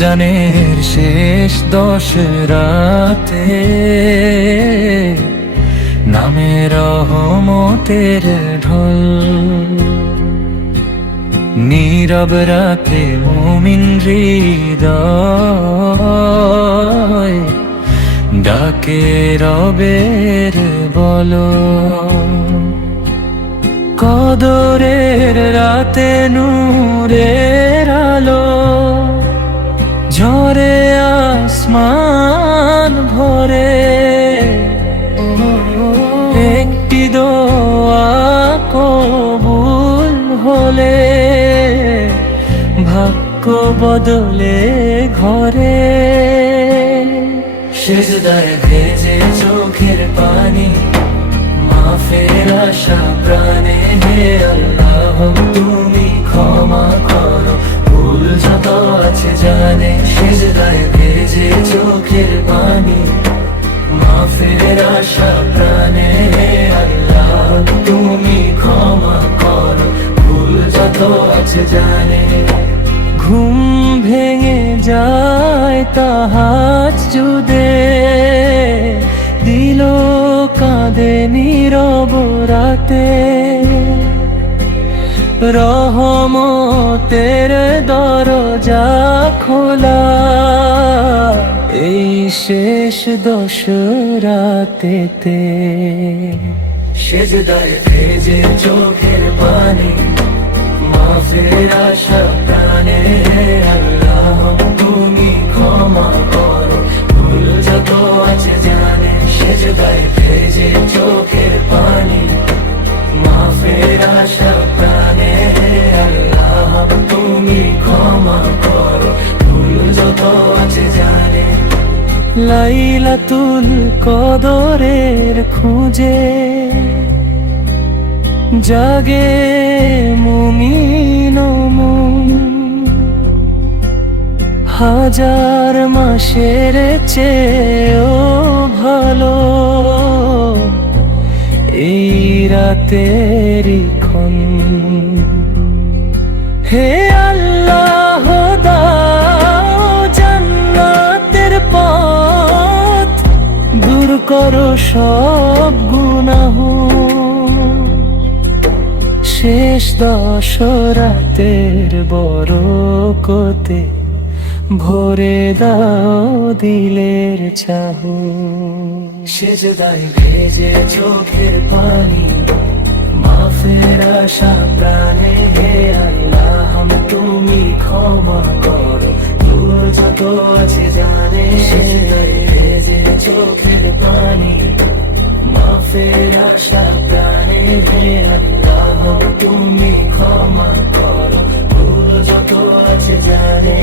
রমজানের শেষ 10 রাতে নামে রহমতের ঢল, নীরব রাতে মুমিন হৃদয় ডাকে রবের বল। কদরের রাতে নূরের আলো ঝরে আসমান ভরে, একটি দোয়া কবুল হলে ভাগ্য বদলে ঘরে। সেজদায় ভেজে চোখের পানি, মাফের আশা প্রাণে, হে আল্লাহ তুমি ক্ষমা করো, ভুল যত আছে জানে। সেজদায় ভেজে চোখের পানি, মাফের আশা প্রাণে, হে আল্লাহ তুমি ক্ষমা করো, ভুল যত আছে জানে। ঘুম ভেঙে যায় তাহাজ্জুদে, দিল কাঁদে নীরব রাতে, রহমতের দরজা খোলা এই শেষ 10 রাতেতে। সেজদায় ভেজে চোখের পানি, মাফের আশা প্রাণে, হে আল্লাহ তুমি ক্ষমা করো, ভুল যত আছে জানে। সেজদায় ভেজে চোখের পানি, মাফের আশা প্রাণে, হে আল্লাহ তুমি ক্ষমা করো, ভুল যত আছে জানে। লাইলাতুল কদরের খুঁজে জাগে মুমিন মন, হাজার মাসের চেয়েও ভালো এই রাতেরই ক্ষণ। হে আল্লাহ দাও জান্নাতের পথ, দূর করো সব গুনাহ। শেষ 10 রাতের বরকতে ভরে দাও দিলের চাহ। সেজদায় ভেজে চোখের পানি, মাফের আশা প্রাণে, হে আল্লাহ তুমি ক্ষমা করো, ভুল যত আছে জানে। সেজদায় ভেজে চোখের পানি, মাফের আশা প্রাণে, হে আল্লাহ তুমি ক্ষমা করো, ভুল যত আছে জানে।